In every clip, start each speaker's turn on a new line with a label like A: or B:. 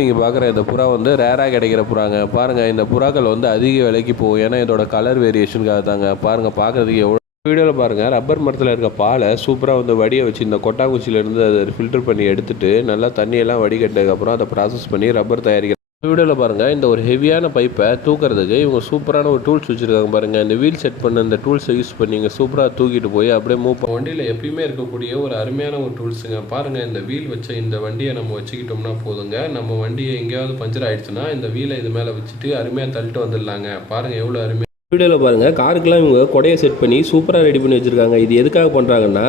A: நீங்கள் பார்க்குற இந்த புறா வந்து ரேராக கிடைக்கிற புறாங்க. பாருங்கள் இந்த புறாக்கள் வந்து அதிக விலைக்கு போகும். ஏன்னா இதோட கலர் வேரியேஷனுக்காக தாங்க. பாருங்கள் பார்க்குறதுக்கு எவ்வளோ வீடியோவில் பாருங்கள் ரப்பர் மரத்தில் இருக்க பாலை சூப்பராக வந்து வடிய வச்சு இந்த கொட்டாங்குச்சியிலேருந்து அதை ஃபில்டர் பண்ணி எடுத்துட்டு நல்லா தண்ணியெல்லாம் வடிகட்டதுக்கப்புறம் அதை ப்ராசஸ் பண்ணி ரப்பர் தயாரிக்கிற வீடியோவில் பாருங்கள் இந்த ஒரு ஹெவியான பைப்பை தூக்கிறதுக்கு இவங்க சூப்பரான ஒரு டூல்ஸ் வச்சுருக்காங்க பாருங்கள் இந்த வீல் செட் பண்ண இந்த டூல்ஸை யூஸ் பண்ணி இங்கே சூப்பராக தூக்கிட்டு போய் அப்படியே மூவ் வண்டியில் எப்பயுமே இருக்கக்கூடிய ஒரு அருமையான ஒரு டூல்ஸுங்க பாருங்கள் இந்த வீல் வச்ச இந்த வண்டியை நம்ம வச்சுக்கிட்டோம்னா போதுங்க. நம்ம வண்டியை எங்கேயாவது பஞ்சர் ஆகிடுச்சுன்னா இந்த வீலை இது மேலே வச்சுட்டு அருமையாக தள்ளிட்டு வந்துடலாங்க. பாருங்கள் எவ்வளோ அருமையாக வீடியோவில் பாருங்கள் காருக்கெல்லாம் இவங்க கொடையை செட் பண்ணி சூப்பராக ரெடி பண்ணி வச்சுருக்காங்க. இது எதுக்காக பண்ணுறாங்கன்னா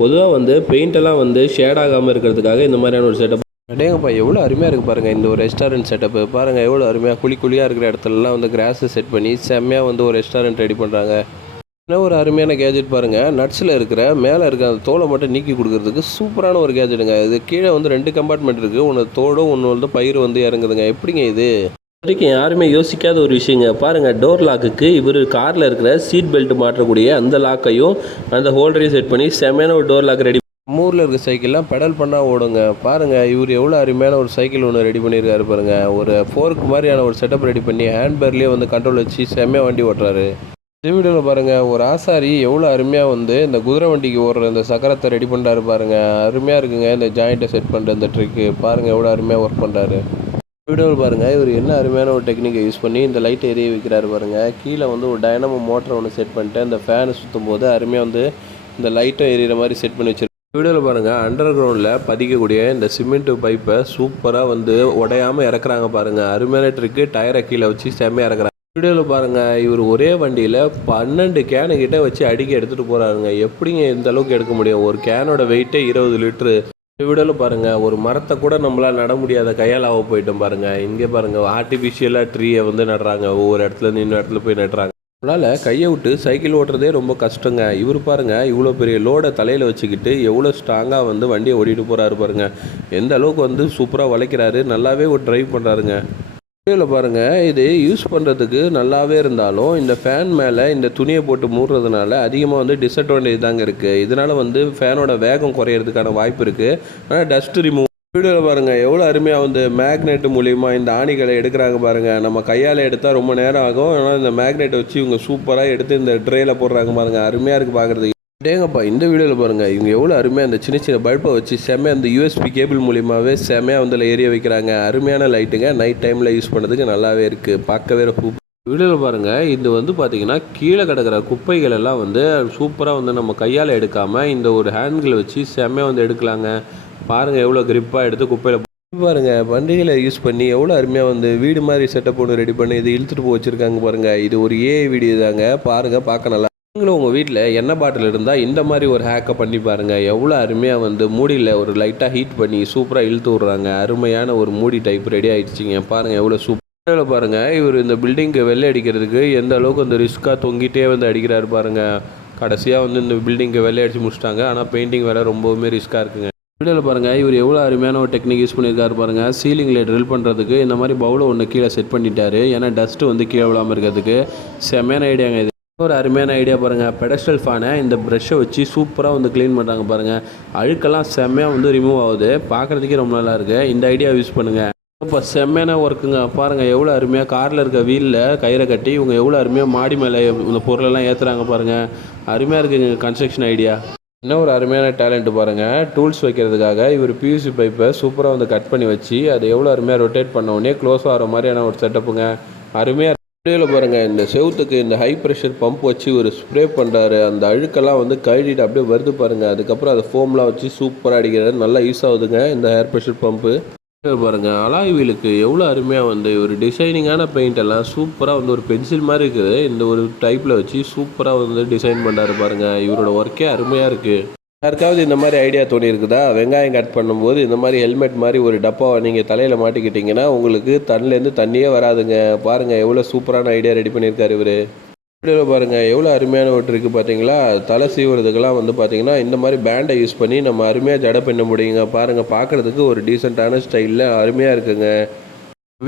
A: பொதுவாக வந்து பெயிண்டெல்லாம் வந்து ஷேட் ஆகாமல் இருக்கிறதுக்காக இந்த மாதிரியான ஒரு செட்டப் அடேங்கப்பா எவ்வளோ அருமையாக இருக்குது பாருங்கள் இந்த ஒரு ரெஸ்டாரண்ட் செட்டப்பு பாருங்கள் எவ்வளோ அருமையாக குழி குழியாக இருக்கிற இடத்துலலாம் வந்து கிராஸை செட் பண்ணி செம்மையாக வந்து ஒரு ரெஸ்டாரண்ட் ரெடி பண்ணுறாங்க என்ன ஒரு அருமையான கேஜெட் பாருங்கள் நட்ஸில் இருக்கிற மேலே இருக்க அந்த தோலை மட்டும் நீக்கி கொடுக்குறதுக்கு சூப்பரான ஒரு கேஜெட்டுங்க இது கீழே வந்து ரெண்டு கம்பார்ட்மெண்ட் இருக்குது ஒன்று தோடும் ஒன்று வந்து பயிர் வந்து இறங்குதுங்க. எப்படிங்க இது? வரைக்கும் யாருமே யோசிக்காத ஒரு விஷயங்க. பாருங்கள் டோர் லாக்குக்கு இவர் காரில் இருக்கிற சீட் பெல்ட் மாற்றக்கூடிய அந்த லாக்கையும் அந்த ஹோல்டரையும் செட் பண்ணி செமையான ஒரு டோர் லாக் ரெடி நம்ம ஊரில் இருக்க சைக்கிள்லாம் பெடல் பண்ணால் ஓடுங்க. பாருங்கள் இவர் எவ்வளோ அருமையான ஒரு சைக்கிள் ஒன்று ரெடி பண்ணியிருக்காரு பாருங்கள் ஒரு ஃபோர்க் மாதிரியான ஒரு செட்டப் ரெடி பண்ணி ஹேண்ட் பேர்லேயே வந்து கண்ட்ரோல் வச்சு செம்மையாக வண்டி ஓட்டுறாரு. இந்த வீடியோவில் பாருங்கள் ஒரு ஆசாரி எவ்வளோ அருமையாக வந்து இந்த குதிரை வண்டிக்கு ஓடுற இந்த சக்கரத்தை ரெடி பண்ணுறாரு பாருங்கள் அருமையாக இருக்குங்க இந்த ஜாயிண்ட்டை செட் பண்ணுற இந்த ட்ரிக்கு பாருங்கள் எவ்வளோ அருமையாக ஒர்க் பண்ணுறாரு வீடியோவில் பாருங்கள் இவர் என்ன அருமையான ஒரு டெக்னிக்கை யூஸ் பண்ணி இந்த லைட் எரிய வைக்கிறாரு பாருங்கள் கீழே வந்து ஒரு டைனமோ மோட்டரை ஒன்று செட் பண்ணிட்டு அந்த ஃபேனை சுற்றும் போது அருமையாக வந்து இந்த லைட்டும் எரியிற மாதிரி செட் பண்ணி வச்சிருக்காரு வீடியோவில் பாருங்கள் அண்டர் கிரவுண்டில் பதிக்கக்கூடிய இந்த சிமெண்ட் பைப்பை சூப்பராக வந்து உடையாமல் இறக்குறாங்க பாருங்கள் அருமையான ட்ரிக்கு டயரை கீழே வச்சு செம்மையாக இறக்குறாங்க. வீடியோவில் பாருங்கள் இவர் ஒரே வண்டியில் பன்னெண்டு கேனு கிட்ட வச்சு அடிக்க எடுத்துகிட்டு போகிறாருங்க எப்படிங்க இந்த அளவுக்கு எடுக்க முடியும்? ஒரு கேனோட வெயிட்டே இருபது லிட்ரு வீடியோவில் பாருங்கள் ஒரு மரத்தை கூட நம்மளால் நட முடியாத கையால் ஆக போயிட்டோம் பாருங்கள் இங்கே பாருங்கள் ஆர்டிஃபிஷியலாக ட்ரீயை வந்து நடுறாங்க. ஒவ்வொரு இடத்துல நின்று இன்னொரு இடத்துல போய் நடுறாங்க. அதனால் கையை விட்டு சைக்கிள் ஓட்டுறதே ரொம்ப கஷ்டங்க. இவர் பாருங்க இவ்வளோ பெரிய லோடை தலையில் வச்சுக்கிட்டு எவ்வளோ ஸ்ட்ராங்காக வந்து வண்டியை ஓட்டிகிட்டு போகிறாரு பாருங்கள் எந்த அளவுக்கு வந்து சூப்பராக வளைக்கிறாரு நல்லாவே ஒரு ட்ரைவ் பண்ணுறாருங்க வீடியோவில் பாருங்கள் இது யூஸ் பண்ணுறதுக்கு நல்லாவே இருந்தாலும் இந்த ஃபேன் மேலே இந்த துணியை போட்டு மூடுறதுனால அதிகமாக வந்து டிஸ்அட்வான்டேஜ் தாங்க இருக்குது இதனால் வந்து ஃபேனோட வேகம் குறையிறதுக்கான வாய்ப்பு இருக்குது ஆனால் டஸ்ட் ரிமூவ் வீடியோவில் பாருங்கள் எவ்வளோ அருமையாக வந்து மேக்னெட் மூலிமா இந்த ஆணிகளை எடுக்கிறாங்க பாருங்கள் நம்ம கையால் எடுத்தால் ரொம்ப நேரம் ஆகும். ஆனால் இந்த மேக்னெட்டை வச்சு இவங்க சூப்பராக எடுத்து இந்த ட்ரேயில் போடுறாங்க பாருங்கள் அருமையாக இருக்குது பார்க்குறதுக்கு டேங்கப்பா இந்த வீடியோவில் பாருங்கள் இவங்க எவ்வளோ அருமையாக அந்த சின்ன சின்ன பல்பை வச்சு செம்மையாக அந்த யூஎஸ்பி கேபிள் மூலியமாகவே செம்மையாக வந்து ஏரிய வைக்கிறாங்க. அருமையான லைட்டுங்க நைட் டைமில் யூஸ் பண்ணுறதுக்கு நல்லாவே இருக்குது பார்க்கவே ரொம்ப வீடியோவில் பாருங்கள் இது வந்து பார்த்திங்கன்னா கீழே கிடக்கிற குப்பைகள் எல்லாம் வந்து சூப்பராக வந்து நம்ம கையால் எடுக்காமல் இந்த ஒரு ஹேண்டில் வச்சு செம்மையாக வந்து எடுக்கலாங்க. பாருங்கள் எவ்வளோ கிரிப்பாக எடுத்து குப்பையில் பாருங்கள் பண்டிகையில் யூஸ் பண்ணி எவ்வளோ அருமையாக வந்து வீடு மாதிரி செட்டப் ஒன்று ரெடி பண்ணி இது இழுத்துட்டு போய் வச்சுருக்காங்க பாருங்கள் இது ஒரு ஏஐ வீடியோ தாங்க பாருங்கள் பார்க்க நல்லா நீங்களும் உங்கள் வீட்டில் எண்ணெய் பாட்டில் இருந்தால் இந்த மாதிரி ஒரு ஹேக்கை பண்ணி பாருங்கள் எவ்வளோ அருமையாக வந்து மூடியில் ஒரு லைட்டாக ஹீட் பண்ணி சூப்பராக இழுத்து விட்றாங்க. அருமையான ஒரு மூடி டைப் ரெடி ஆகிடுச்சிங்க பாருங்கள் எவ்வளோ சூப்பராக பாருங்கள் இவர் இந்த பில்டிங்க்கு வெள்ளை அடிக்கிறதுக்கு எந்த அளவுக்கு அந்த ரிஸ்க்காக தொங்கிட்டே வந்து அடிக்கிறாரு பாருங்கள் கடைசியாக வந்து இந்த பில்டிங்க்கு வெள்ளை அடித்து முடிச்சிட்டாங்க. ஆனால் பெயிண்டிங் வேலை ரொம்பவுமே ரிஸ்க்காக இருக்குங்க. வீடியோவில் பாருங்கள் இவர் எவ்வளோ அருமையான ஒரு டெக்னிக் யூஸ் பண்ணியிருக்காரு பாருங்கள் சீலிங்கில் ட்ரில் பண்ணுறதுக்கு இந்த மாதிரி பவுலை ஒன்று கீழே செட் பண்ணிட்டாரு. ஏன்னா டஸ்ட்டு வந்து கீழே விழாமல் இருக்கிறதுக்கு செம்மையான ஐடியாங்க இது. ஒரு அருமையான ஐடியா பாருங்கள் பெடஸ்டல் ஃபேனை இந்த ப்ரெஷ்ஷை வச்சு சூப்பராக வந்து க்ளீன் பண்ணுறாங்க பாருங்கள் அழுக்கெல்லாம் செம்மையாக வந்து ரிமூவ் ஆகுது. பார்க்குறதுக்கே ரொம்ப நல்லா இருக்குது இந்த ஐடியா யூஸ் பண்ணுங்கள் இப்போ செம்மையான ஒர்க்குங்க பாருங்கள் எவ்வளோ அருமையாக காரில் இருக்க வீலில் கயிறை கட்டி இவங்க எவ்வளோ அருமையாக மாடி மேலே இந்த பொருளெல்லாம் ஏற்றுறாங்க பாருங்கள் அருமையாக இருக்குங்க கன்ஸ்ட்ரக்ஷன் ஐடியா இன்னும் ஒரு அருமையான டேலண்ட்டு பாருங்கள் டூல்ஸ் வைக்கிறதுக்காக இவர் பியூசி பைப்பை சூப்பராக வந்து கட் பண்ணி வச்சு அதை எவ்வளோ அருமையாக ரொட்டேட் பண்ண உடனே க்ளோஸ் ஆகிற மாதிரியான ஒரு செட்டப்புங்க அருமையாக வீடியோவில் பாருங்கள் இந்த செவுத்துக்கு இந்த ஹை ப்ரெஷர் பம்ப் வச்சு ஒரு ஸ்ப்ரே பண்ணுறாரு அந்த அழுக்கெல்லாம் வந்து கழுவிட்டு அப்படியே வருது பாருங்கள் அதுக்கப்புறம் அதை ஃபோம்லாம் வச்சு சூப்பராக அடிக்கிறது நல்லா யூஸ் ஆகுதுங்க இந்த ஹேர் ப்ரெஷர் பம்பு பாருங்கள் அலாய் வீலுக்கு எவ்வளோ அருமையாக வந்து ஒரு டிசைனிங்கான பெயிண்ட் எல்லாம் சூப்பராக வந்து ஒரு பென்சில் மாதிரி இருக்குது. இந்த ஒரு டைப்பில் வச்சு சூப்பராக வந்து டிசைன் பண்ணுறாரு பாருங்கள் இவரோட ஒர்க்கே அருமையாக இருக்குது யாருக்காவது இந்த மாதிரி ஐடியா தோணி இருக்குதா? வெங்காயம் கட் பண்ணும்போது இந்த மாதிரி ஹெல்மெட் மாதிரி ஒரு டப்பாவை நீங்கள் தலையில் மாட்டிக்கிட்டிங்கன்னா உங்களுக்கு தண்ணிலேருந்து தண்ணியே வராதுங்க. பாருங்கள் எவ்வளோ சூப்பரான ஐடியா ரெடி பண்ணியிருக்காரு இவர். வீடியோவில் பாருங்கள் எவ்வளோ அருமையான ஒன்று இருக்குது பார்த்தீங்களா தலை சீவுறதுக்கெல்லாம் வந்து பார்த்தீங்கன்னா இந்த மாதிரி பேண்டை யூஸ் பண்ணி நம்ம அருமையாக ஜடை பண்ண முடியுங்க. பாருங்கள் பார்க்குறதுக்கு ஒரு டீசெண்டான ஸ்டைலில் அருமையாக இருக்குங்க.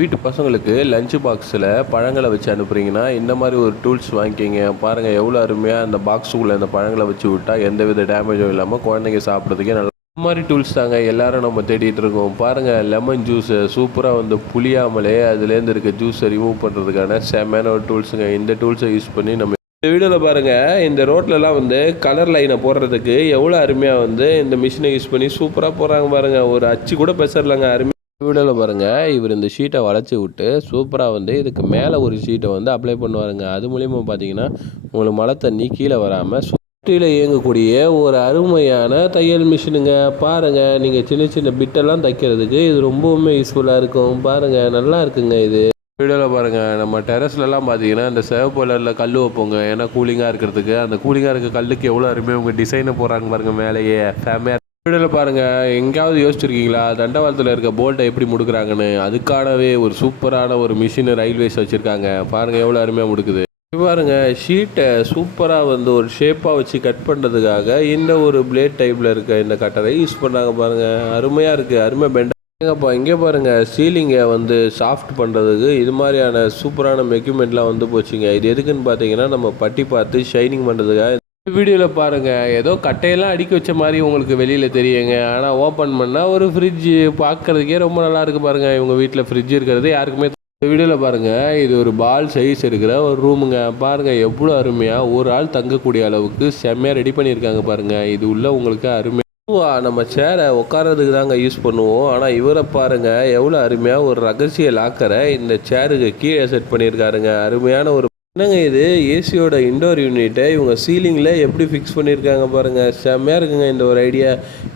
A: வீட்டு பசங்களுக்கு லஞ்ச் பாக்ஸில் பழங்களை வச்சு அனுப்புகிறீங்கன்னா இந்த மாதிரி ஒரு டூல்ஸ் வாங்கிக்கிங்க. பாருங்கள் எவ்வளோ அருமையாக அந்த பாக்ஸுக்குள்ளே அந்த பழங்களை வச்சு விட்டால் எந்த வித டேமேஜும் இல்லாமல் குழந்தைங்க சாப்பிட்றதுக்கே நல்லா இந்த மாதிரி டூல்ஸ் தாங்க எல்லாரும் நம்ம தேடிட்டு இருக்கோம். பாருங்கள் லெமன் ஜூஸு சூப்பராக வந்து புளியாமலே அதுலேருந்து இருக்க ஜூஸை ரிமூவ் பண்ணுறதுக்கான செமையான ஒரு டூல்ஸுங்க இந்த டூல்ஸை யூஸ் பண்ணி நம்ம இந்த வீடியோவில் பாருங்கள் இந்த ரோட்லலாம் வந்து கலர் லைனை போடுறதுக்கு எவ்வளோ அருமையாக வந்து இந்த மிஷினை யூஸ் பண்ணி சூப்பராக போடுறாங்க பாருங்கள் ஒரு அச்சு கூட பெசரலங்க அருமையாக வீடியோவில் பாருங்கள் இவர் இந்த ஷீட்டை வளைச்சி விட்டு சூப்பராக வந்து இதுக்கு மேலே ஒரு ஷீட்டை வந்து அப்ளை பண்ணுவாருங்க. அது மூலிமா பார்த்தீங்கன்னா உங்களுக்கு மழை தண்ணி கீழே வராமல் சுற்றில இயங்கக்கூடிய ஒரு அருமையான தையல் மிஷினுங்க. பாருங்கள் நீங்கள் சின்ன சின்ன பிட்டெல்லாம் தைக்கிறதுக்கு இது ரொம்பவுமே யூஸ்ஃபுல்லாக இருக்கும். பாருங்கள் நல்லா இருக்குங்க இது. வீடியோவில் பாருங்கள் நம்ம டெரஸ்லலாம் பார்த்தீங்கன்னா இந்த சிவப்பு கலரில் கல் வைப்போங்க. ஏன்னா கூலிங்காக இருக்கிறதுக்கு. அந்த கூலிங்காக இருக்க கல்லுக்கு எவ்வளோ அருமையாக உங்கள் டிசைனை போடுறாங்க பாருங்கள் மேலேயே. ஃபேமியாக வீடியோவில் பாருங்கள் எங்கேயாவது யோசிச்சிருக்கீங்களா? தண்டவாளத்தில் இருக்க போல்ட்டை எப்படி முடுக்குறாங்கன்னு. அதுக்கானவே ஒரு சூப்பரான ஒரு மிஷின் ரயில்வேஸ் வச்சுருக்காங்க. பாருங்கள் எவ்வளோ அருமையாக முடுக்குது. பாருங்க ஷீட்டை சூப்பராக வந்து ஒரு ஷேப்பாக வச்சு கட் பண்ணுறதுக்காக இந்த ஒரு பிளேட் டைப்பில் இருக்க இந்த கட்டரை யூஸ் பண்ணாங்க பாருங்கள் அருமையாக இருக்குது அருமை பெண்டாங்கப்பா இங்கே பாருங்கள் சீலிங்கை வந்து சாஃப்ட் பண்ணுறதுக்கு இது மாதிரியான சூப்பரான மெக்யூமெண்ட்லாம் வந்து போச்சுங்க. இது எதுக்குன்னு பார்த்தீங்கன்னா நம்ம பட்டி பார்த்து ஷைனிங் பண்ணுறதுக்காக வீடியோவில் பாருங்கள் ஏதோ கட்டையெல்லாம் அடுக்கி வச்ச மாதிரி உங்களுக்கு வெளியில் தெரியுங்க. ஆனால் ஓப்பன் பண்ணால் ஒரு ஃப்ரிட்ஜு பார்க்குறதுக்கே ரொம்ப நல்லா இருக்குது பாருங்கள் இவங்க வீட்டில் ஃப்ரிட்ஜ் இருக்கிறது யாருக்குமே இந்த வீடியோவில் பாருங்கள் இது ஒரு பால் சைஸ் இருக்கிற ஒரு ரூமுங்க பாருங்கள் எவ்வளோ அருமையாக ஒரு ஆள் தங்கக்கூடிய அளவுக்கு செம்மையாக ரெடி பண்ணியிருக்காங்க பாருங்கள் இது உள்ள உங்களுக்கு அருமையாக நம்ம சேரை உட்காரதுக்கு தாங்க யூஸ் பண்ணுவோம். ஆனால் இவரை பாருங்கள் எவ்வளோ அருமையாக ஒரு ரகசிய லாக்கரை இந்த சேருக்கு கீழே செட் பண்ணியிருக்காருங்க. அருமையான ஒரு என்னங்க இது? ஏசியோட இண்டோர் யூனிட்டை இவங்க சீலிங்கில் எப்படி ஃபிக்ஸ் பண்ணியிருக்காங்க பாருங்கள் செம்மையாக இருக்குங்க இந்த ஒரு ஐடியா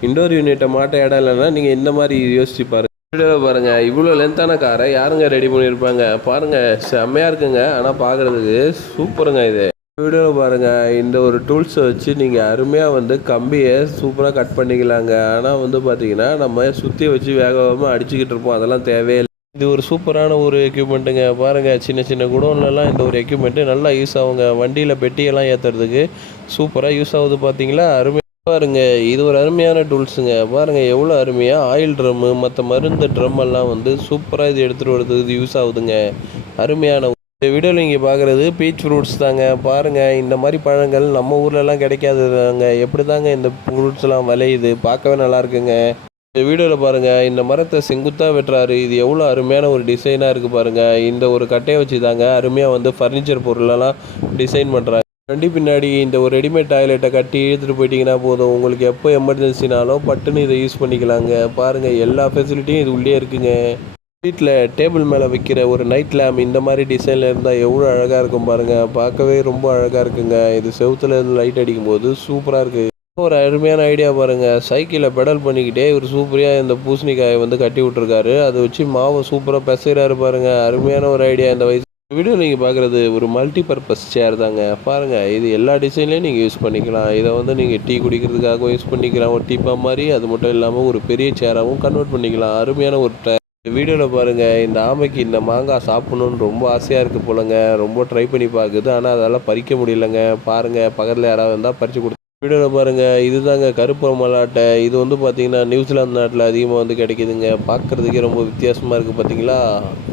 A: இண்டோர் யூனிட்டை மாட்ட இடம் இல்லைன்னா நீங்கள் இந்த மாதிரி யோசிச்சு பாருங்கள் வீடியோவில் பாருங்கள் இவ்வளோ லென்த்தான காரை யாருங்க ரெடி பண்ணியிருப்பாங்க பாருங்கள் செம்மையாக இருக்குங்க. ஆனால் பார்க்குறதுக்கு சூப்பருங்க இது. வீடியோவில் பாருங்கள் இந்த ஒரு டூல்ஸை வச்சு நீங்கள் அருமையாக வந்து கம்பியை சூப்பராக கட் பண்ணிக்கலாங்க. ஆனால் வந்து பார்த்தீங்கன்னா நம்ம சுற்றி வச்சு வேக வேகமாக அடிச்சுக்கிட்டு இருப்போம். அதெல்லாம் தேவையில்லை. இது ஒரு சூப்பரான ஒரு எக்யூப்மெண்ட்டுங்க பாருங்கள் சின்ன சின்ன குடோன்லலாம் இந்த ஒரு எக்யூப்மெண்ட்டு நல்லா யூஸ் ஆகுங்க. வண்டியில் பெட்டியெல்லாம் ஏற்றுறதுக்கு சூப்பராக யூஸ் ஆகுது பார்த்தீங்களா அருமை பாருங்க இது ஒரு அருமையான டூல்ஸுங்க. பாருங்க எவ்வளோ அருமையாக ஆயில் ட்ரம்மு மற்ற மருந்து ட்ரம் எல்லாம் வந்து சூப்பராக இது எடுத்துகிட்டு வரதுக்கு இது யூஸ் ஆகுதுங்க. அருமையான இந்த வீடியோவில் நீங்கள் பார்க்குறது பீச் ஃப்ரூட்ஸ் தாங்க. பாருங்கள் இந்த மாதிரி பழங்கள் நம்ம ஊர்லலாம் கிடைக்காது தாங்க எப்படி தாங்க இந்த ஃப்ரூட்ஸ்லாம் விளையுது? பார்க்கவே நல்லா இருக்குங்க. இந்த வீடியோவில் பாருங்கள் இந்த மரத்தை செங்குத்தாக வெட்டுறாரு. இது எவ்வளோ அருமையான ஒரு டிசைனாக இருக்குது பாருங்கள் இந்த ஒரு கட்டையை வச்சு தாங்க அருமையாக வந்து ஃபர்னிச்சர் பொருளெல்லாம் டிசைன் பண்ணுறாங்க வண்டி பின்னாடி இந்த ஒரு ரெடிமேட் டாய்லெட்டை கட்டி இழுத்துட்டு போயிட்டீங்கன்னா போதும். உங்களுக்கு எப்போ எமர்ஜென்சினாலும் பட்டுன்னு இதை யூஸ் பண்ணிக்கலாங்க. பாருங்கள் எல்லா ஃபெசிலிட்டியும் இது உள்ளே இருக்குங்க. வீட்டில் டேபிள் மேலே வைக்கிற ஒரு நைட் லேம்ப் இந்த மாதிரி டிசைனில் இருந்தால் எவ்வளோ அழகாக இருக்கும் பாருங்கள் பார்க்கவே ரொம்ப அழகாக இருக்குங்க. இது செவுத்துல இருந்து லைட் அடிக்கும் போது சூப்பராக இருக்குது ஒரு அருமையான ஐடியா பாருங்கள் சைக்கிளை பெடல் பண்ணிக்கிட்டே இவர் சூப்பராக இந்த பூசணிக்காயை வந்து கட்டி விட்ருக்காரு அதை வச்சு மாவை சூப்பராக பெசைகிறாரு பாருங்க. அருமையான ஒரு ஐடியா இந்த வயசு வீடியோ நீங்கள் பார்க்குறது ஒரு மல்டி பர்பஸ் சேர் தாங்க. பாருங்கள் இது எல்லா டிசைன்லேயும் நீங்கள் யூஸ் பண்ணிக்கலாம். இதை வந்து நீங்கள் டீ குடிக்கிறதுக்காகவும் யூஸ் பண்ணிக்கலாம். ஒரு டீப்பா மாதிரி அது மட்டும் இல்லாமல் ஒரு பெரிய சேராகவும் கன்வெர்ட் பண்ணிக்கலாம். அருமையான ஒரு வீடியோவில் பாருங்கள் இந்த ஆமைக்கு இந்த மாங்காய் சாப்பிடணுன்னு ரொம்ப ஆசையாக இருக்குது போலங்க. ரொம்ப ட்ரை பண்ணி பார்க்குது ஆனால் அதெல்லாம் பறிக்க முடியலங்க. பாருங்கள் பக்கத்தில் யாராவது இருந்தால் பறித்து கொடு. வீடியோவில் பாருங்கள் இதுதாங்க கருப்பு மலாட்டை. இது வந்து பார்த்திங்கன்னா நியூசிலாந்து நாட்டில் அதிகமாக வந்து கிடைக்குதுங்க. பார்க்குறதுக்கே ரொம்ப வித்தியாசமாக இருக்குது பார்த்தீங்களா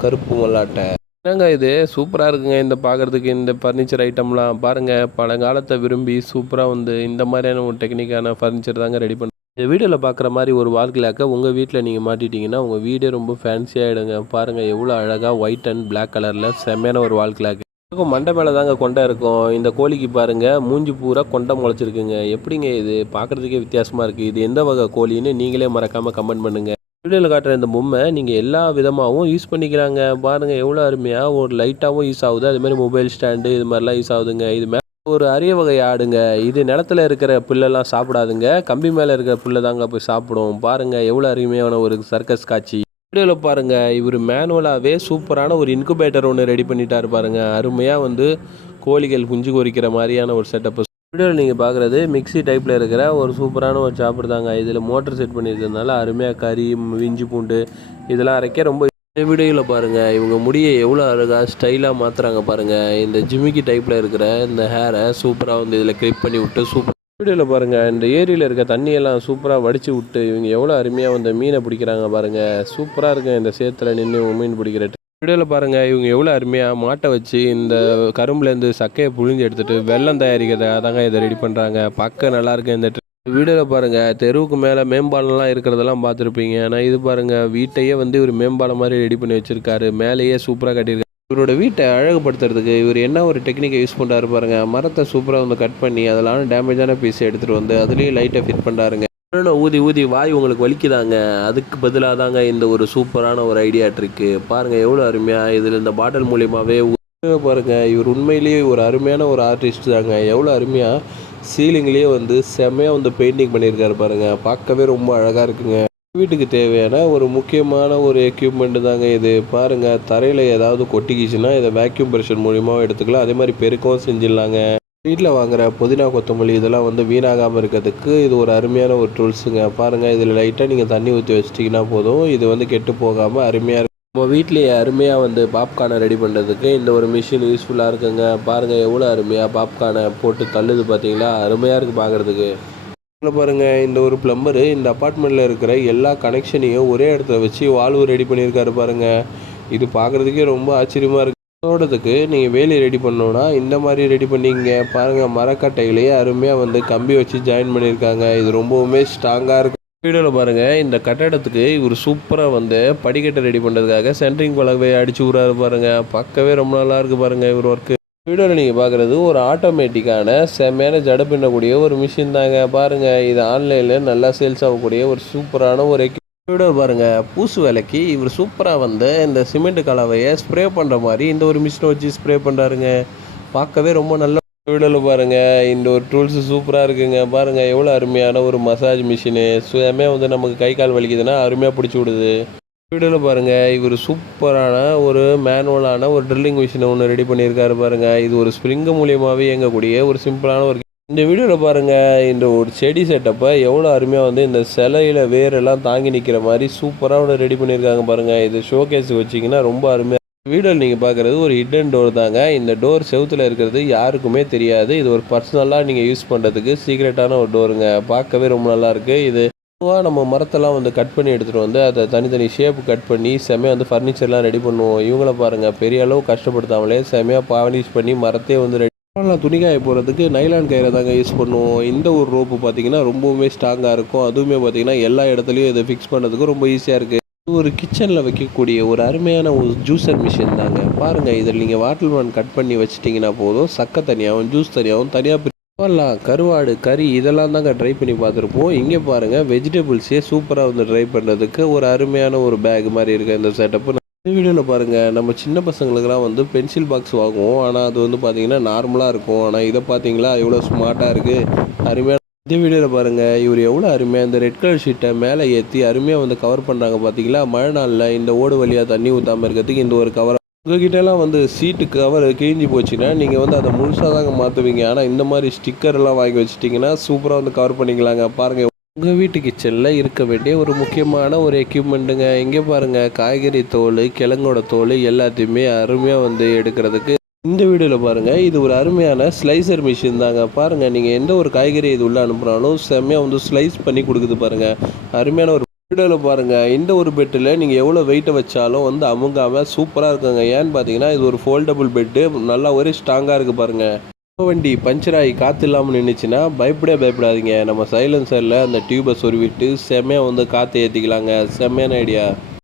A: கருப்பு மலாட்டை. என்னங்க இது? சூப்பராக இருக்குங்க இந்த பார்க்குறதுக்கு இந்த ஃபர்னிச்சர் ஐட்டம்லாம் பாருங்கள் பழங்காலத்தை விரும்பி சூப்பராக வந்து இந்த மாதிரியான ஒரு டெக்னிக்கான ஃபர்னிச்சர் தாங்க ரெடி பண்ண இந்த வீடியோவில் பார்க்குற மாதிரி ஒரு வால் கிளாக்கை உங்கள் வீட்டில் நீங்கள் மாட்டிட்டீங்கன்னா உங்கள் வீடே ரொம்ப ஃபேன்சியாகிடுங்க பாருங்கள் எவ்வளோ அழகாக ஒயிட் அண்ட் பிளாக் கலரில் செம்மையான ஒரு வால் கிளாக் இருக்கும் மண்டை மேலே தாங்க கொண்டை இருக்கும். இந்த கோழிக்கு பாருங்கள் மூஞ்சி பூரா கொண்டை முளைச்சிருக்குங்க. எப்படிங்க இது? பார்க்குறதுக்கே வித்தியாசமாக இருக்குது இது எந்த வகை கோழின்னு நீங்களே மறக்காமல் கமெண்ட் பண்ணுங்கள் வீடியோவில் காட்டுற இந்த பொம்மை நீங்கள் எல்லா விதமாகவும் யூஸ் பண்ணிக்கிறாங்க. பாருங்கள் எவ்வளோ அருமையாக ஒரு லைட்டாகவும் யூஸ் ஆகுது. அது மாதிரி மொபைல் ஸ்டாண்டு இது மாதிரிலாம் யூஸ் ஆகுதுங்க. இது மேலே ஒரு அரிய வகை ஆடுங்க. இது நிலத்துல இருக்கிற புல்லெல்லாம் சாப்பிடாதுங்க. கம்பி மேலே இருக்கிற புல்லை தாங்க போய் சாப்பிடும். பாருங்கள் எவ்வளோ அருமையான ஒரு சர்க்கஸ் காட்சி. வீடியோவில் பாருங்கள் இவர் மேனுவலாகவே சூப்பரான ஒரு இன்குபேட்டர் ஒன்று ரெடி பண்ணிட்டாரு பாருங்க. அருமையாக வந்து கோழிகள் குஞ்சு கொறிக்கிற மாதிரியான ஒரு செட்டப் வீடியோவில் நீங்கள் பார்க்குறது மிக்சி டைப்பில் இருக்கிற ஒரு சூப்பரான ஒரு சாப்பிடு தாங்க. இதில் மோட்டர் செட் பண்ணியிருக்கிறதுனால அருமையாக கறி ம், இஞ்சி பூண்டு இதெல்லாம் அரைக்க ரொம்ப வீடியோவில் பாருங்கள் இவங்க முடியை எவ்வளோ அழகாக ஸ்டைலாக மாற்றுறாங்க பாருங்கள் இந்த ஜிமிக்கி டைப்பில் இருக்கிற இந்த ஹேரை சூப்பராக வந்து இதில் கிளிப் பண்ணி விட்டு சூப்பர் வீடியோவில் பாருங்கள் இந்த ஏரியில் இருக்க தண்ணியெல்லாம் சூப்பராக வடித்து விட்டு இவங்க எவ்வளோ அருமையாக வந்து மீனை பிடிக்கிறாங்க பாருங்கள் சூப்பராக இருக்குங்க இந்த சேத்துல நின்று மீன் பிடிக்கிற வீடியோவில் பாருங்கள் இவங்க எவ்வளோ அருமையாக மாட்டை வச்சு இந்த கரும்புலேருந்து சக்கையை புழிஞ்சு எடுத்துகிட்டு வெல்லம் தயாரிக்கிறதுக்காக தாங்க இதை ரெடி பண்ணுறாங்க பார்க்க நல்லாயிருக்கு இந்த வீடியோவில் பாருங்கள் தெருவுக்கு மேலே மேம்பாலம்லாம் இருக்கிறதெல்லாம் பார்த்துருப்பீங்க. ஆனால் இது பாருங்கள் வீட்டையே வந்து இவர் மேம்பாலம் மாதிரி ரெடி பண்ணி வச்சுருக்காரு. மேலேயே சூப்பராக கட்டியிருக்காரு இவரோட வீட்டை அழகுபடுத்துறதுக்கு இவர் என்ன ஒரு டெக்னிக்கை யூஸ் பண்ணுறாரு பாருங்கள் மரத்தை சூப்பராக வந்து கட் பண்ணி அதெல்லாம் டேமேஜான பீஸ் எடுத்துகிட்டு வந்து அதுலேயும் லைட்டை ஃபிட் பண்ணுறாருங்க ஊதி ஊதி வாய் உங்களுக்கு வலிக்குதாங்க? அதுக்கு பதிலாக தாங்க இந்த ஒரு சூப்பரான ஒரு ஐடியா ட்ரிக்கு பாருங்கள் எவ்வளோ அருமையாக இதில் இந்த பாட்டில் மூலியமாகவே பாருங்க இவர் உண்மையிலேயே ஒரு அருமையான ஒரு ஆர்டிஸ்ட் தாங்க. எவ்வளோ அருமையாக சீலிங்லேயே வந்து செம்மையாக வந்து பெயிண்டிங் பண்ணியிருக்காரு பாருங்க. பார்க்கவே ரொம்ப அழகாக இருக்குங்க. வீட்டுக்கு தேவையான ஒரு முக்கியமான ஒரு எக்யூப்மெண்ட் தாங்க இது. பாருங்க தரையில் ஏதாவது கொட்டிக்கிச்சுன்னா இதை வேக்யூம் பிரஷர் மூலியமாக எடுத்துக்கலாம். அதே மாதிரி பெருக்கவும் செஞ்சிடலாங்க. வீட்டில் வாங்குற புதினா கொத்தமல்லி இதெல்லாம் வந்து வீணாகாமல் இருக்கிறதுக்கு இது ஒரு அருமையான ஒரு டூல்ஸுங்க பாருங்கள் இதில் லைட்டாக நீங்கள் தண்ணி ஊற்றி வச்சிட்டிங்கன்னா போதும். இது வந்து கெட்டு போகாமல் அருமையாக இருக்கும் நம்ம வீட்லேயே அருமையாக வந்து பாப்கார்னை ரெடி பண்ணுறதுக்கு இந்த ஒரு மிஷின் யூஸ்ஃபுல்லாக இருக்குங்க. பாருங்கள் எவ்வளோ அருமையாக பாப்கார்னை போட்டு தள்ளுது பார்த்தீங்களா அருமையாக இருக்குது பார்க்குறதுக்கு பாருங்கள் இந்த ஒரு ப்ளம்பரு இந்த அப்பார்ட்மெண்ட்டில் இருக்கிற எல்லா கனெக்ஷனையும் ஒரே இடத்துல வச்சு வால்வு ரெடி பண்ணியிருக்காரு பாருங்கள் இது பார்க்குறதுக்கே ரொம்ப ஆச்சரியமாக இருக்குது தோட்டத்துக்கு நீங்கள் வேலி ரெடி பண்ணோன்னா இந்த மாதிரி ரெடி பண்ணிங்க. பாருங்கள் மரக்கட்டையிலேயே அருமையாக வந்து கம்பி வச்சு ஜாயின் பண்ணியிருக்காங்க. இது ரொம்பவுமே ஸ்ட்ராங்காக இருக்கு. வீடியோவில் பாருங்கள் இந்த கட்டடத்துக்கு இவர் சூப்பராக வந்து படிக்கட்டை ரெடி பண்ணுறதுக்காக சென்ட்ரிங் பலகை அடிச்சு விட்றாரு பாருங்கள் பக்கவே ரொம்ப நல்லா இருக்குது பாருங்கள் இவர் ஒர்க்கு வீடியோவில் நீங்கள் பார்க்குறது ஒரு ஆட்டோமேட்டிக்கான செம்மையான ஜட பின்னக்கூடிய ஒரு மிஷின் தாங்க. பாருங்கள் இது ஆன்லைனில் நல்லா சேல்ஸ் ஆகக்கூடிய ஒரு சூப்பரான ஒரு வீடியோ பாருங்க பூசு வேலைக்கு இவர் சூப்பராக வந்து இந்த சிமெண்ட் கலவையை ஸ்ப்ரே பண்ணுற மாதிரி இந்த ஒரு மிஷினை வச்சு ஸ்ப்ரே பண்ணுறாருங்க பார்க்கவே ரொம்ப நல்ல வீடியோவில் பாருங்க. இந்த ஒரு டூல்ஸு சூப்பராக இருக்குங்க. பாருங்க எவ்வளோ அருமையான ஒரு மசாஜ் மிஷினு சுயமே வந்து நமக்கு கை கால் வலிக்குதுன்னா அருமையாக பிடிச்சி விடுது. வீடியோவில் பாருங்க இவர் சூப்பரான ஒரு மேனுவலான ஒரு ட்ரில்லிங் மிஷினை ஒன்று ரெடி பண்ணியிருக்காரு பாருங்க. இது ஒரு ஸ்ப்ரிங்கு மூலியமாகவே இயங்கக்கூடிய ஒரு சிம்பிளான ஒரு இந்த வீடியோவில் பாருங்கள் இந்த ஒரு செடி செட்டப்பை எவ்வளோ அருமையாக வந்து இந்த சிலையில் வேரெல்லாம் தாங்கி நிற்கிற மாதிரி சூப்பராக ஒன்று ரெடி பண்ணியிருக்காங்க பாருங்கள் இது ஷோகேஸ் வச்சிங்கன்னா ரொம்ப அருமையாக வீடியோவில் நீங்கள் பார்க்குறது ஒரு ஹிடன் டோர் தாங்க. இந்த டோர் செவுத்தில் இருக்கிறது யாருக்குமே தெரியாது. இது ஒரு பர்சனலாக நீங்கள் யூஸ் பண்ணுறதுக்கு சீக்ரெட்டான ஒரு டோருங்க பார்க்கவே ரொம்ப நல்லா இது பொதுவாக நம்ம மரத்தெல்லாம் வந்து கட் பண்ணி எடுத்துகிட்டு வந்து அதை தனித்தனி ஷேப் கட் பண்ணி செமையாக வந்து ஃபர்னிச்சர்லாம் ரெடி பண்ணுவோம். இவங்கள பாருங்கள் பெரிய அளவு கஷ்டப்படுத்தாமலே செமையாக பாலிஷ் பண்ணி மரத்தையே வந்து ரெடி நான் துணி காய போகிறதுக்கு நைலான் கயிறை தாங்க யூஸ் பண்ணுவோம். இந்த ஒரு ரோப்பு பார்த்தீங்கன்னா ரொம்பவுமே ஸ்ட்ராங்காக இருக்கும். அதுவுமே பார்த்தீங்கன்னா எல்லா இடத்துலையும் இதை ஃபிக்ஸ் பண்ணுறதுக்கு ரொம்ப ஈஸியாக இருக்குது ஒரு கிச்சனில் வைக்கக்கூடிய ஒரு அருமையான ஒரு ஜூஸர் மிஷின் தாங்க. பாருங்கள் இதில் நீங்கள் வாட்டர் மேன் கட் பண்ணி வச்சிட்டிங்கன்னா போதும். சக்கை தனியாகவும் ஜூஸ் தனியாகவும் தனியாக வரலாம் கருவாடு கறி இதெல்லாம் தாங்க ட்ரை பண்ணி பார்த்துருப்போம். இங்கே பாருங்கள் வெஜிடபிள்ஸே சூப்பராக வந்து ட்ரை பண்ணுறதுக்கு ஒரு அருமையான ஒரு பேக் மாதிரி இருக்குது இந்த செட்டப்பு இந்த வீடியோவில் பாருங்கள் நம்ம சின்ன பசங்களுக்கெல்லாம் வந்து பென்சில் பாக்ஸ் வாங்குவோம். ஆனால் அது வந்து பார்த்தீங்கன்னா நார்மலாக இருக்கும். ஆனால் இதை பார்த்தீங்களா எவ்வளோ ஸ்மார்ட்டாக இருக்குது அருமையாக இந்த வீடியோவில் பாருங்கள் இவர் எவ்வளோ அருமையாக இந்த ரெட் கலர் ஷீட்டை மேலே ஏற்றி அருமையாக வந்து கவர் பண்ணுறாங்க பார்த்தீங்களா மழை நாளில் இந்த ஓடு வழியாக தண்ணி ஊற்றாமல் இருக்கிறதுக்கு இந்த ஒரு கவர் உங்ககிட்டலாம் வந்து சீட்டு கவர் கிழிஞ்சி போச்சுன்னா நீங்கள் வந்து அதை முழுசாக தாங்க மாற்றுவீங்க ஆனால் இந்த மாதிரி ஸ்டிக்கர் எல்லாம் வாங்கி வச்சிட்டிங்கன்னா சூப்பராக வந்து கவர் பண்ணிக்கலாங்க. பாருங்கள் உங்கள் வீட்டு கிச்சனில் இருக்க வேண்டிய ஒரு முக்கியமான ஒரு எக்யூப்மெண்ட்டுங்க இங்கே பாருங்கள் காய்கறி தோல் கிழங்கோட தோல் எல்லாத்தையுமே அருமையாக வந்து எடுக்கிறதுக்கு இந்த வீடியோவில் பாருங்கள் இது ஒரு அருமையான ஸ்லைசர் மிஷின் தாங்க. பாருங்கள் நீங்கள் எந்த ஒரு காய்கறி இது உள்ளே அனுப்புனாலும் செம்மையாக வந்து ஸ்லைஸ் பண்ணி கொடுக்குது பாருங்கள் அருமையான ஒரு வீடியோவில் பாருங்கள் இந்த ஒரு பெட்டில் நீங்கள் எவ்வளோ வெயிட்டை வச்சாலும் வந்து அமுங்காமல் சூப்பராக இருக்குங்க. ஏன்னு பார்த்தீங்கன்னா இது ஒரு ஃபோல்டபுள் பெட்டு நல்லா ஒரே ஸ்ட்ராங்காக இருக்குது பாருங்கள் வண்டி பஞ்சர் ஆகி காற்று இல்லாமல் நின்றுச்சுன்னா பயப்படே பயப்படாதீங்க. நம்ம சைலன்சரில் அந்த டியூபை சொருவிட்டு செம்மையாக வந்து காற்று ஏற்றிக்கலாங்க செம்மையான ஐடியா